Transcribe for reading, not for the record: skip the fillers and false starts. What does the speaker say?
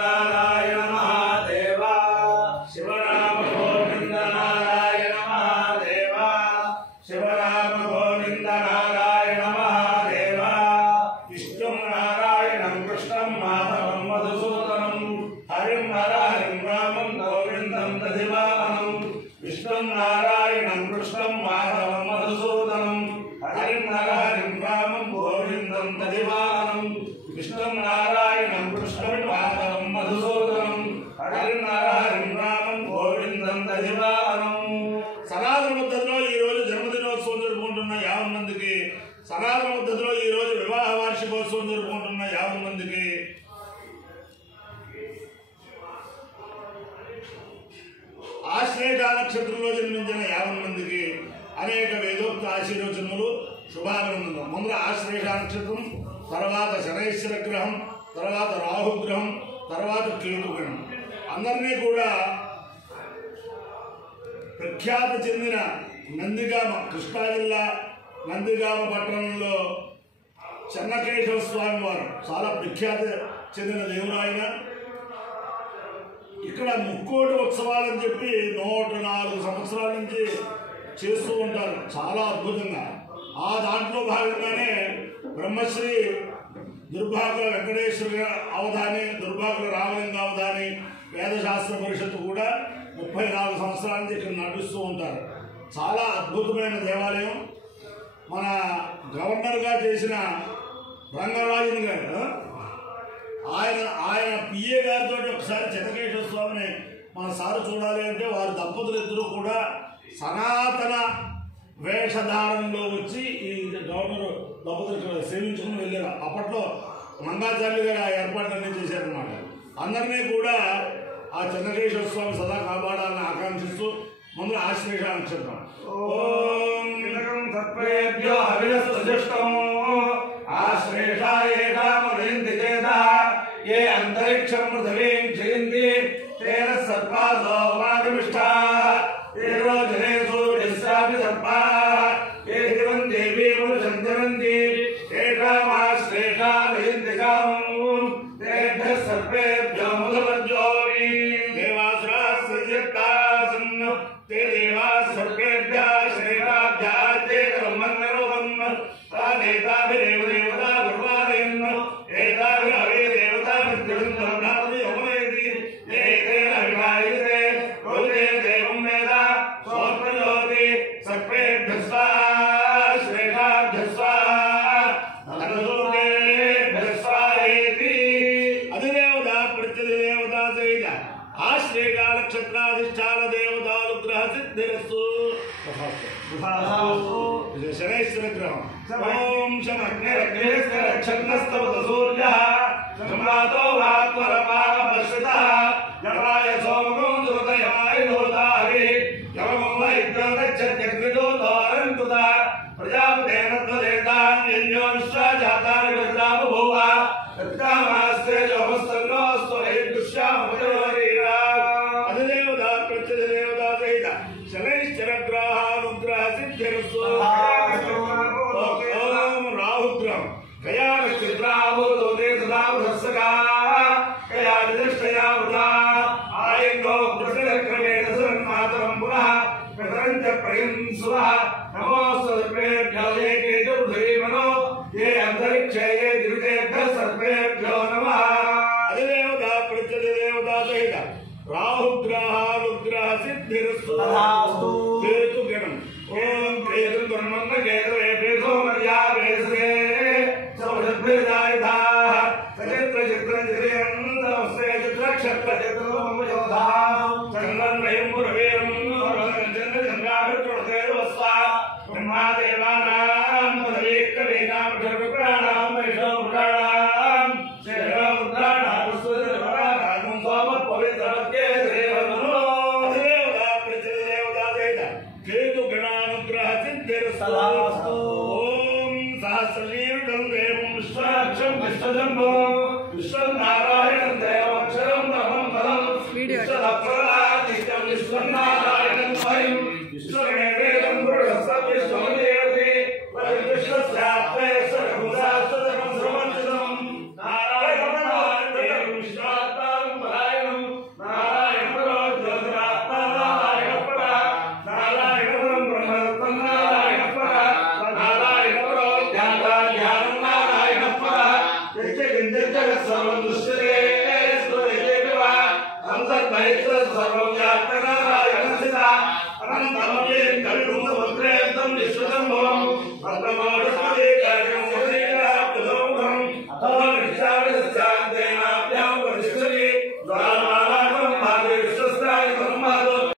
नारायण महादेव शिवराम गोविंद नारायण महादेव शिवराम गोविंद नारायण महादेव विष्णुं नारायणं कृष्णं माधवं मधुसूदनं हरिं हरिं रामं गोविंदं दधिवाहनं विष्णुं नारायणं कृष्णं माधवं मधुसूदनं हरिं हरिं रामं गोविंदं दधिवाहनं विष्णुं नारायणं कृष्णं माधवं मधुसूदनं हरिं हरिं रामं गोविंदं दधिवाहनं సనాతన పద్ధతిలో ఈ రోజు జన్మదినోత్సవం జరుపుకుంటున్న 50 మందికి సనాతన పద్ధతిలో ఈ రోజు వివాహ వార్షికోత్సవం జరుపుకుంటున్న 50 మందికి ఆశ్లేష నక్షత్రంలో జన్మించిన 50 మందికి అనేక వేదోక్త ఆశీర్వచనములు శుభాభినందనలు. ముందు ఆశ్లేష నక్షత్రం, తర్వాత శనైశ్వర గ్రహం, తర్వాత రాహుగ్రహం, తర్వాత కేతుగ్రహం అందరినీ కూడా ప్రఖ్యాతి చెందిన నందిగామ కృష్ణా జిల్లా నందిగామ పట్టణంలో చెన్నకేశవ స్వామి వారు చాలా ప్రఖ్యాతి చెందిన దేవుడు ఆయన. ఇక్కడ ముక్కోటి ఉత్సవాలని చెప్పి 104 సంవత్సరాల నుంచి చేస్తూ ఉంటారు చాలా అద్భుతంగా. ఆ దాంట్లో భాగంగానే బ్రహ్మశ్రీ దుర్భాగుల వెంకటేశ్వర అవధాని, దుర్భాగుల రామలింగ అవధాని వేదశాస్త్ర పరిషత్తు కూడా 34 సంవత్సరాల నుంచి ఇక్కడ నడుస్తూ ఉంటారు. చాలా అద్భుతమైన దేవాలయం. మన గవర్నర్గా చేసిన రంగరాజన్ గారు ఆయన పిఏ గారితో ఒకసారి చెన్నకేశ్వర స్వామిని మన సారు చూడాలి అంటే వారి దంపతులు ఇద్దరు కూడా సనాతన వేషధారణలో వచ్చి ఈ గవర్నర్ దంపతులు సేవించుకుని వెళ్ళారు. అప్పట్లో మంగాచార్య గారు ఆ ఏర్పాట్లన్నీ చేశారన్నమాట. అందరినీ కూడా ఆ చెన్నకేశ్వర స్వామి సదా కాపాడాలని ఆకాంక్షిస్తూ ముందు ఆశ్లేష నక్షత్రం. ఓం సర్పేభ్యో అభినస్తజష్టం ఆశ్లేషాయ కామయంతి చేతః ఏ అంతరిక్షం పృథివీం జయంతి తేన సర్పాసో వాగమిష్ఠాః ఏ రోజనేషు యస్యాపి సర్పాః ఏ దివం దేవీ పురుషం జనంతి ఏషామాశ్లేషాయन्ति కామం తేభ్యః సర్పేభ్యో మధువర్జోమి దేవాసురాస్యత్తాసన్ ते देवाः सर्वेभ्यः श्रेष्ठाभ्यः ते ब्रह्मन्नरूपम् तानेताभिरेव देवता गुरुवारेण एताभिरवे देवताभिर्दिवं नामयोमेति एतेन अभिमायते रोजे देवं वेद सोऽप्रयोति सर्वेभ्यः स्वाहा श्रेष्ठाभ्यः स्वाहा अनसूतेभ्यः स्वाहेति अधिदेवता प्रत्यधिदेवता सहित आश्लेष नक्षत्राधिष्ठान देवतानुग्रह सिद्धिरस्तु शनैश्वर ग्रहं ओम शमग्निरग्निश्चरच्छन्दस्तव सूर्यः सम्रातो वात्वरपाः पश्यतः यवाय सोमगुं दुर्दयाय लोताहि यवगुं वैद्योदच्छत्यग्निदोतारन्तुता प्रजापतेन त्वदेतान्यन्यो विश्वाजातानि वृद्धा बभूव तत्कामास्ते जोमस्तन्नोऽस्तु वैदुष्यामपयोरीरा अधिदेवता प्रत्यधिदेवता सहित शनैश्चर ग्रहानुग्रह सिद्धिरस्तु ओम राहुग्रहं कया नक्षत्राभूतोते सदा वृत्सकाः कया निदृष्टया वृथा आयङ्गो कृष्णक्रमेण सुरन्मातरं पुनः प्रतरञ्च प्रयंसुवः नमोऽस्तु सर्वेभ्यो ये केतु पृथिवीमनो ये अन्तरिक्षे ये दिवितेभ्यः सर्वेभ्यो नमः अधिदेवता प्रत्यधिदेवता सहित राहुग्रहानुग्रह सिद्धिरस्तु केतुगणम् ओम केतु ब्रह्मन्न केतवे पेशो मर्यादेशे सौरभ्यदायधाः सचित्र चित्र चित्रयन्तमस्ते चित्रक्षत्र चित्रमयोधाः चन्द्रन्वयं पुरवीरं चन्द्रचन्द्राभिर्चोदयवस्वा ब्रह्मादेवानां पदवीकवीनां षड्रुद्राणां वैष्णवपुराणां शेषरुद्राणां सुरवराणां सोमपवित्रवत्ये देवमनो देवता प्रत्यधिदेवता देवता केतुगणानुग्रह सिद्धिरस्तु ओम सहस्रशीर्षं देवं विश्वाक्षं विश्वजम्बो विश्वनारायणं देवक्षरं ब्रह्मं पदं विश्वदक्षरादित्यं विश्वनारायणं स्वयं विश्वमेवेदं पुरुषस्य विश्वमेवेति विश्वस्यात्मे सर्वभूतास्तदं सर्वं नारायणं विश्वात्मं మహేశ్వర సర్వం వ్యాప్తనారాయణ సిద్ధ అనంతమవ్యేం కవిం